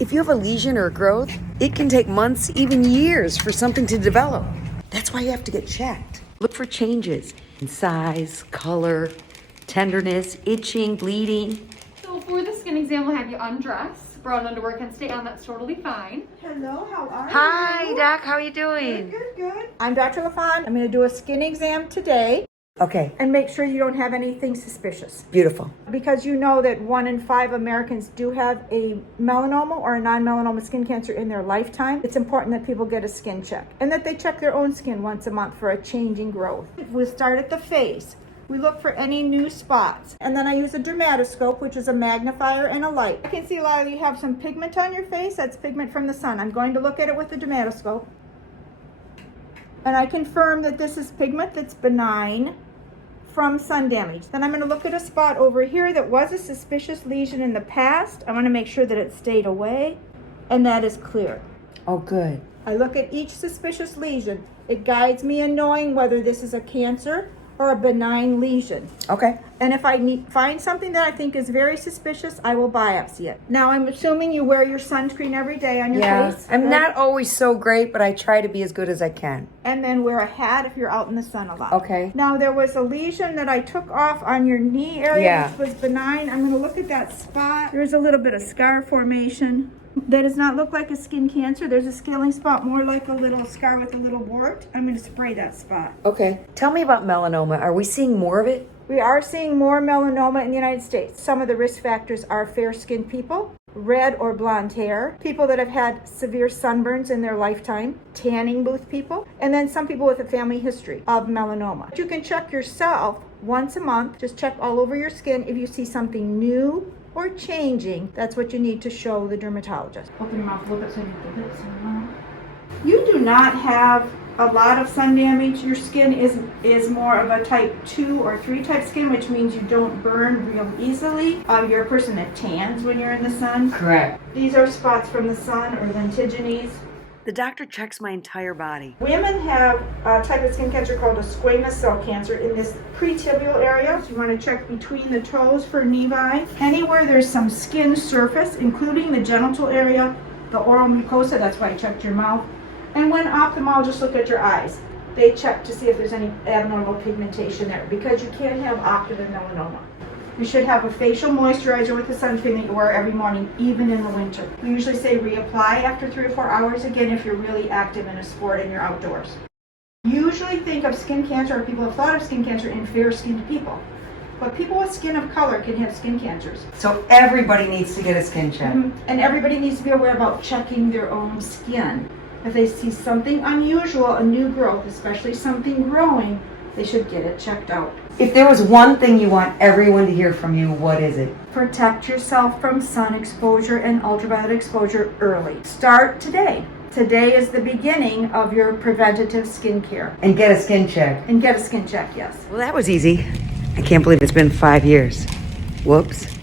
If you have a lesion or a growth, it can take months, even years for something to develop. That's why you have to get checked. Look for changes in size, color, tenderness, itching, bleeding. So for the skin exam, we'll have you undress. Brown underwear can stay on, that's totally fine. Hello, how are you? Hi, Doc, how are you doing? Good. I'm Dr. LaFawn. I'm going to do a skin exam today Okay, and make sure you don't have anything suspicious. beautiful. Because you know that 1 in 5 Americans do have a melanoma or a non-melanoma skin cancer in their lifetime. It's important that people get a skin check and that they check their own skin once a month for a changing growth. We'll start at the face. We look for any new spots. And then I use a dermatoscope, which is a magnifier and a light. I can see, Lila, you have some pigment on your face. That's pigment from the sun. I'm going to look at it with the dermatoscope. And I confirm that this is pigment that's benign from sun damage. Then I'm going to look at a spot over here that was a suspicious lesion in the past. I want to make sure that it stayed away, and that is clear. Oh, good. I look at each suspicious lesion. It guides me in knowing whether this is a cancer or a benign lesion. Okay. And if I find something that I think is very suspicious, I will biopsy it. Now, I'm assuming you wear your sunscreen every day on your face. I'm right? not always so great, but I try to be as good as I can. And then wear a hat if you're out in the sun a lot. Okay. Now, there was a lesion that I took off on your knee area, Yeah. which was benign. I'm going to look at that spot. There's a little bit of scar formation. That does not look like a skin cancer. There's a scaling spot, more like a little scar with a little wart. I'm going to spray that spot. Okay. Tell me about melanoma. Are we seeing more of it? We are seeing more melanoma in the United States. Some of the risk factors are fair-skinned people, red or blonde hair, people that have had severe sunburns in their lifetime, tanning booth people, and then some people with a family history of melanoma. You can check yourself once a month. Just check all over your skin. If you see something new or changing, that's what you need to show the dermatologist. Open your mouth a little bit so you can get some. You do not have a lot of sun damage. Your skin is more of a type 2 or 3 type skin, which means you don't burn real easily. You're a person that tans when you're in the sun. Correct. These are spots from the sun or lentigines. The doctor checks my entire body. Women have a type of skin cancer called a squamous cell cancer in this pretibial area. So you want to check between the toes for nevi. Anywhere there's some skin surface, including the genital area, the oral mucosa, that's why I checked your mouth. And when ophthalmologists look at your eyes, they check to see if there's any abnormal pigmentation there, because you can't have ocular melanoma. You should have a facial moisturizer with the sunscreen that you wear every morning, even in the winter. We usually say reapply after 3 or 4 hours, again, if you're really active in a sport and you're outdoors. Usually think of skin cancer, or people have thought of skin cancer in fair-skinned people. But people with skin of color can have skin cancers. So everybody needs to get a skin check. And everybody needs to be aware about checking their own skin. If they see something unusual, a new growth, especially something growing, they should get it checked out. If there was one thing you want everyone to hear from you, what is it? Protect yourself from sun exposure and ultraviolet exposure early. Start today. Today is the beginning of your preventative skincare. And get a skin check. And get a skin check, yes. Well, that was easy. I can't believe it's been 5 years. Whoops.